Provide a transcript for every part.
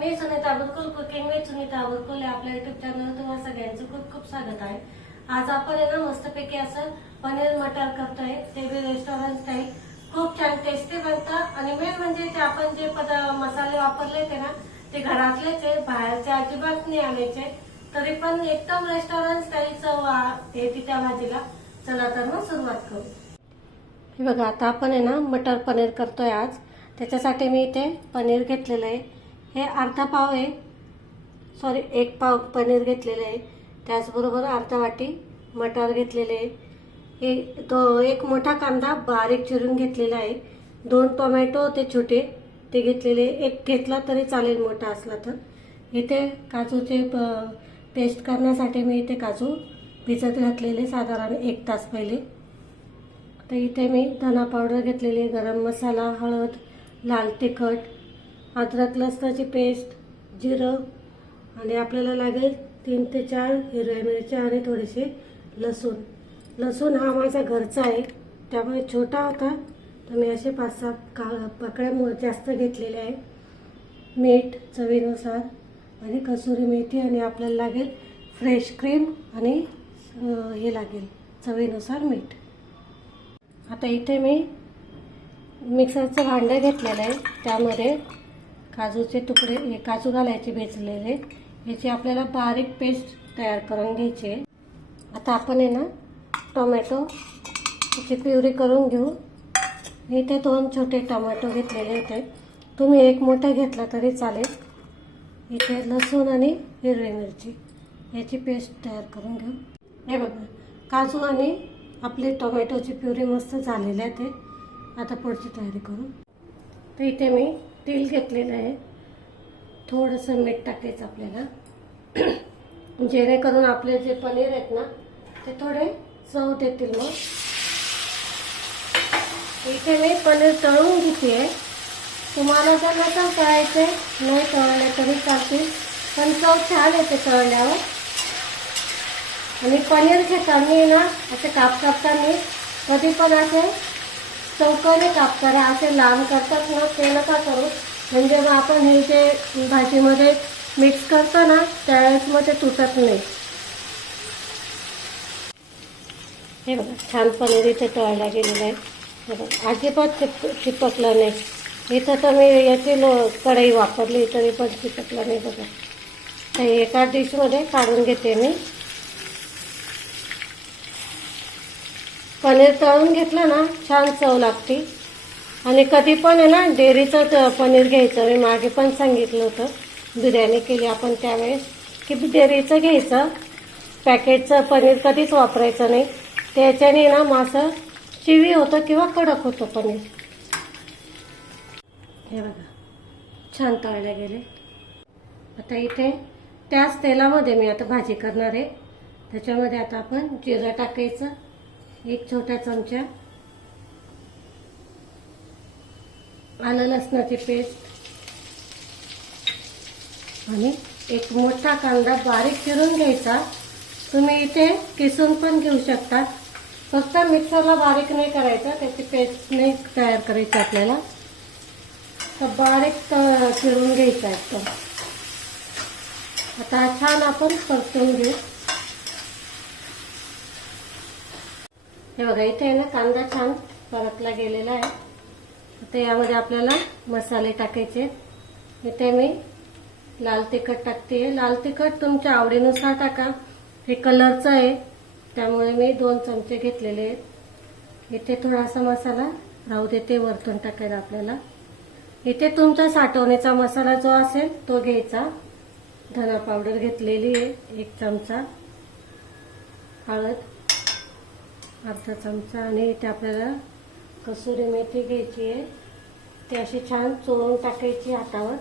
Me Sunita Burkul cooking with Sunita Burkul आपल्या YouTube चॅनलवर तुम्हाला सगळ्यांचं खूप खूप स्वागत आहे. आज आपण आहे ना मस्तपैकी असं पनीर मटर करतोय. ते बी रेस्टॉरंट स्टाईल खूप छान टेस्टी बनतं आणि मेन म्हणजे ते आपण जे पद मसाले वापरले ते ना ते घरातलेच आहे बाहेरचे अजिबात नाही आणायचे. तरी पण एकदम रेस्टॉरंट स्टाईल चव आ- येते त्या भाजीला. चला तर मग सुरुवात करू. हे बघा आता आपण आहे ना मटर पनीर करतोय आज. त्याच्यासाठी मी इथे पनीर घेतलेलं आहे. हे अर्धा पाव आहे. सॉरी एक पाव पनीर घेतलेलं आहे. त्याचबरोबर अर्धा वाटी मटार घेतलेले आहे. हे तो एक मोठा कांदा बारीक चिरून घेतलेला आहे. दोन टोमॅटो ते छोटे ते घेतलेले एक घेतला तरी चालेल मोठा असला तर. इथे काजूचे प- पेस्ट करण्यासाठी मी इथे काजू भिजत घातलेले साधारण एक तास पहिले. तर इथे मी धना पावडर घेतलेली आहे, गरम मसाला हळद लाल तिखट अद्रक लसणाची पेस्ट जिरं आणि आपल्याला लागेल तीन ते चार हिरव्या मिरच्या आणि थोडेसे लसूण. लसूण हा माझा घरचा आहे त्यामुळे छोटा होता. तर मी असे पाच सात का पाकळ्या जास्त घेतलेले आहे. मीठ चवीनुसार आणि कसुरी मेथी आणि आपल्याला लागेल फ्रेश क्रीम आणि हे लागेल चवीनुसार मीठ. आता इथे मी मिक्सरचं भांडं घेतलेलं आहे त्यामध्ये काजूचे तुकडे हे काजू घालायचे भेजलेले. याची आपल्याला बारीक पेस्ट तयार करून घ्यायची. आहे आता आपण आहे ना टोमॅटो याची प्युरी करून घेऊ. मी इथे दोन छोटे टोमॅटो घेतलेले होते. तुम्ही एक मोठा घेतला तरी चालेल. इथे लसूण आणि हिरवी मिरची. याची पेस्ट तयार करून घेऊ. हे बघा काजू आणि आपली टोमॅटोची प्युरी मस्त झालेली आहे ते. आता पुढची तयारी करू. तर इथे मी तेल घेतलेलं आहे. थोडंसं मीठ टाकायचं आपल्याला. जेणेकरून आपले जे पनीर आहेत ना ते थोडे चव देतील मग. इथे मी पनीर तळून घेते तुम्हाला जर नसेल तळायचे नाही तळले तरी चालतील. पण चव छान येते तळल्यावर. आणि पनीर घेताना ना असे काप कापताना कधी पण असे चौकोनी काप करा असे लांब करतात ना ते नका करू. म्हणजे मग आपण हे जे भाजीमध्ये मिक्स करतो ना त्यावेळेस मग ते तुटत नाही. हे बघा छान पनीर इथे तळला गेलेलं आहे. हे बघा अजिबात चिप चिपकलं नाही. इथं तर मी याची लो कढई वापरली तरी पण चिपकलं नाही बघा. तर एका डिशमध्ये काढून घेते मी. पनीर तळून घेतलं ना छान चव लागते. आणि कधी पण आहे ना डेअरीचं त- पनीर घ्यायचं. मी मागे पण सांगितलं होतं बिर्याणी केली आपण त्यावेळेस की डेअरीचं घ्यायचं. पॅकेटचं पनीर कधीच वापरायचं नाही. त्याच्याने ना मासं चिवी होतं किंवा कडक होतं पनीर. हे बघा छान तळले गेले. आता इथे त्याच तेलामध्ये मी आता भाजी करणार आहे. त्याच्यामध्ये आता आपण जिरं टाकायचं. एक छोटा चमचा आलं लसणाची पेस्ट आणि एक मोठा कांदा बारीक चिरून घ्यायचा. तुम्ही इथे किसून पण घेऊ शकता. फक्त मिक्सरला बारीक नाही करायचं त्याची पेस्ट नाही तयार करायची आपल्याला. तर बारीक चिरून घ्यायचा एकदम. आता छान आपण परतून घेऊ. हे बघा इथे आहे ना कांदा छान परतला गेलेला आहे. आता यामध्ये आपल्याला मसाले टाकायचे इथे मी लाल तिखट टाकते लाल तिखट तुमच्या आवडीनुसार टाका. हे कलरचं आहे. त्यामुळे मी दोन चमचे घेतलेले आहेत. इथे थोडासा मसाला राहू देते वरतून टाकायला आपल्याला. इथे तुमचा साठवणीचा मसाला जो असेल तो घ्यायचा. धना पावडर घेतलेली आहे एक चमचा. हळद. अर्धा चमचा आणि इथे आपल्याला कसुरी मेथी घ्यायची आहे. ती अशी छान चोळून टाकायची हातावर.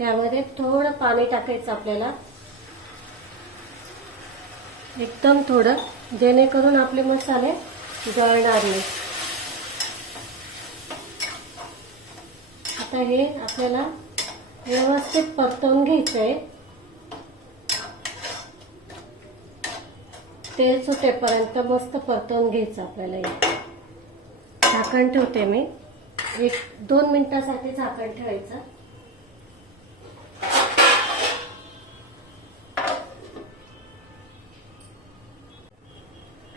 यामध्ये थोडं पाणी टाकायचं आपल्याला. एकदम थोडं जेणेकरून आपले मसाले जळणार नाही आता हे आपल्याला व्यवस्थित परतवून घ्यायचं आहे तेल सुटेपर्यंत मस्त परतवून घ्यायचं आपल्याला झाकण ठेवते मी. एक दोन मिनिटासाठी झाकण ठेवायचं.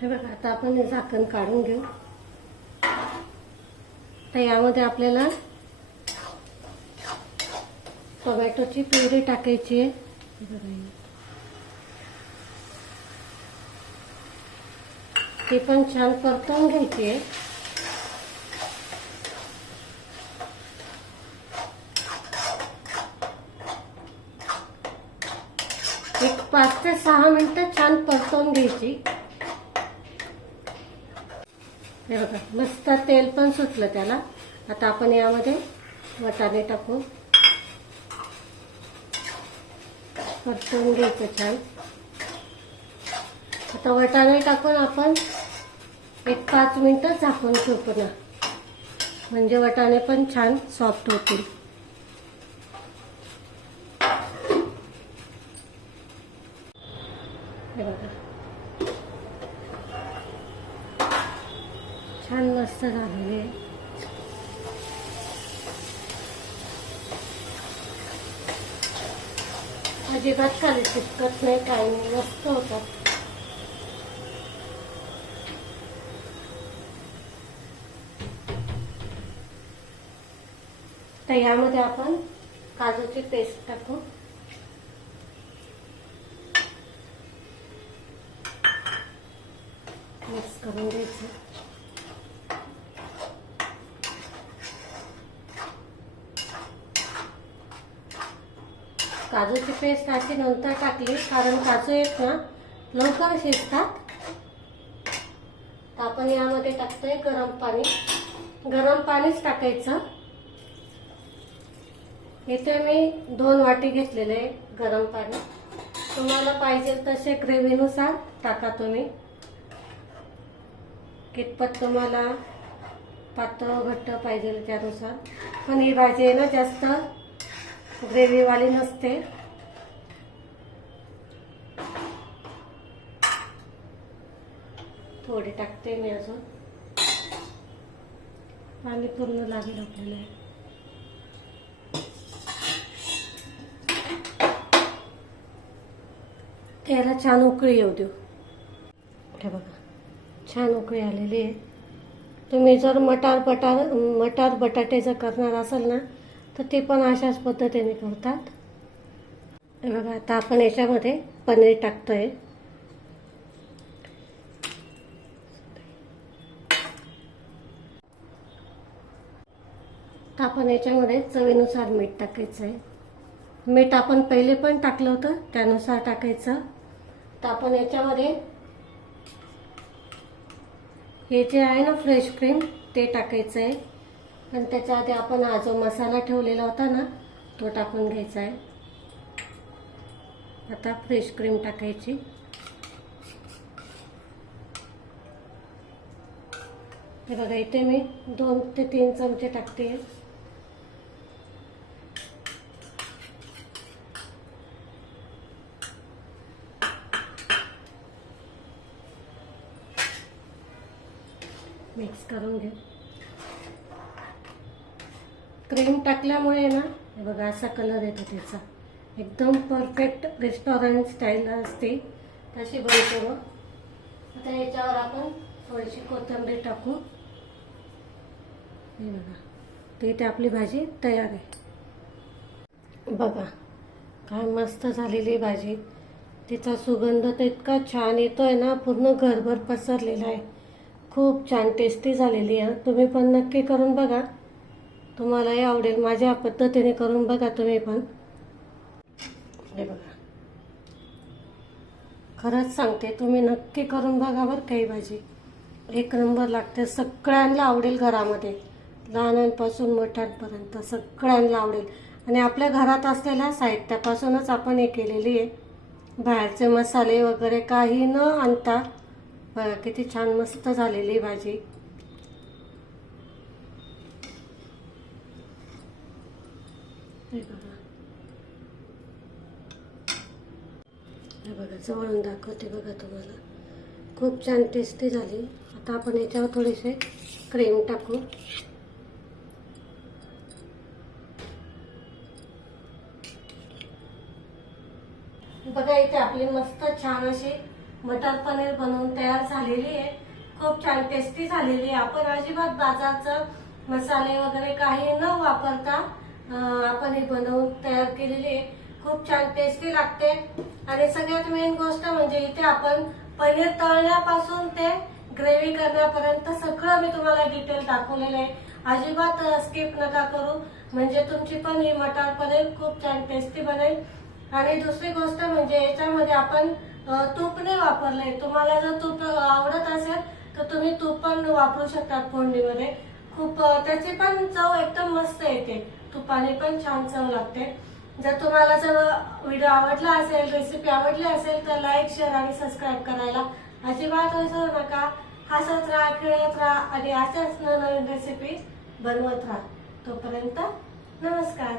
हे बघा आता आपण हे झाकण काढून घेऊ. तर यामध्ये आपल्याला टोमॅटोची प्युरी टाकायची आहे. बघा ती पण छान परतवून घ्यायची. आहे एक पाच ते सहा मिनिटं छान परतवून घ्यायची. हे बघा मस्त तेल पण सुटलं त्याला. आता आपण यामध्ये वटाणे टाकू परतवून घ्यायचं छान. आता वटाणे टाकून आपण एक पाच मिनिटं झाकून ठेवू पुन्हा म्हणजे वटाणे पण छान सॉफ्ट होतील. हे बघा. छान मस्त झालेले. अजिबात खाली चिटकत नाही काही नाही. मस्त होतात. आता यामध्ये आपण काजूची पेस्ट टाकू. मिक्स करून घ्यायचं. काजूची पेस्ट अशी नंतर टाकली कारण काजू आहेत ना लवकर शिजतात. तर आपण यामध्ये टाकतोय गरम पाणी. गरम पाणीच टाकायचं. इथे मी दोन वाटी घेतलेले आहे गरम पाणी. तुम्हाला पाहिजे तसे ग्रेव्हीनुसार टाका तुम्ही. कितपत तुम्हाला पातळ घट्ट पाहिजे त्यानुसार. पण ही भाजी आहे ना जास्त ग्रेव्हीवाली नसते. थोडी टाकते मी अजून. पाणी पूर्ण लागेल आपल्याला त्याला छान उकळी येऊ देऊ. हे बघा. छान उकळी आलेली आहे. तुम्ही जर मटार बटार मटार बटाटे जर करणार असाल ना तर ते पण अशाच पद्धतीने करतात. हे बघा आता आपण याच्यामध्ये पनीर टाकतोय. तर आपण याच्यामध्ये चवीनुसार मीठ टाकायचं आहे मीठ आपण पहिले पण टाकलं होतं त्यानुसार टाकायचं. तर आपण याच्यामध्ये हे जे आहे ना फ्रेश क्रीम ते टाकायचं आहे. आणि त्याच्या आधी आपण हा जो मसाला ठेवलेला होता ना तो टाकून घ्यायचा आहे. आता फ्रेश क्रीम टाकायची. हे बघा इथे मी दोन ते तीन चमचे टाकते. मिक्स करून घे. क्रीम टाकल्यामुळे ना हे बघा असा कलर येतो त्याचा. एकदम परफेक्ट रेस्टॉरंट स्टाईल असते. तशी बनतो मग आता याच्यावर आपण थोडीशी कोथिंबीर टाकू. हे बघा तर इथे आपली भाजी तयार आहे. बघा काय मस्त झालेली भाजी. तिचा सुगंध तर इतका छान येतोय ना पूर्ण घरभर पसरलेला आहे. खूप छान टेस्टी झालेली आहे. तुम्ही पण नक्की करून बघा. तुम्हालाही आवडेल. माझ्या पद्धतीने करून बघा तुम्ही पण. हे बघा. खरंच सांगते तुम्ही नक्की करून बघा बरं काही भाजी. एक नंबर लागते. सगळ्यांना आवडेल घरामध्ये. लहानांपासून मोठ्यांपर्यंत सगळ्यांना आवडेल. आणि आपल्या घरात असलेल्या साहित्यापासूनच आपण हे केलेली आहे. बाहेरचे मसाले वगैरे काही न आणता किती छान मस्त झालेली भाजी. हे बघा. हे बघा जवळून दाखवते बघा तुम्हाला. खूप छान टेस्टी झाली. आता आपण याच्यावर थोडेसे क्रीम टाकू. बघा इथे आपली मस्त छान अशी मटर पनीर बनवून तयार झालेली आहे. खूप छान टेस्टी झालेली आहे. आपण अजिबात बाजारचं मसाले वगैरे काही न वापरता आपण हे बनवून तयार केलेली आहे. खूप छान टेस्टी लागते. आणि सगळ्यात मेन गोष्ट म्हणजे इथे आपण पनीर तळण्यापासून ते ग्रेव्ही करण्यापर्यंत सगळं मी तुम्हाला डिटेल दाखवलेलं आहे. अजिबात स्किप नका करू. म्हणजे तुमची पण ही मटार पनीर खूप छान टेस्टी बनेल. आणि दुसरी गोष्ट म्हणजे याच्यामध्ये आपण तूप नाही वापरले तुम्हाला जर तूप आवडत असेल तर तुम्ही तूप पण वापरू शकता फोडणीमध्ये. खूप त्याची पण चव एकदम मस्त येते. तुपाने पण छान चव लागते. जर तुम्हाला जर व्हिडिओ आवडला असेल रेसिपी आवडली असेल तर लाईक शेअर आणि सबस्क्राईब करायला अजिबात विसरू नका. हसत राहा खेळत राहा आणि अशाच नवीन रेसिपी बनवत राहा. तोपर्यंत नमस्कार.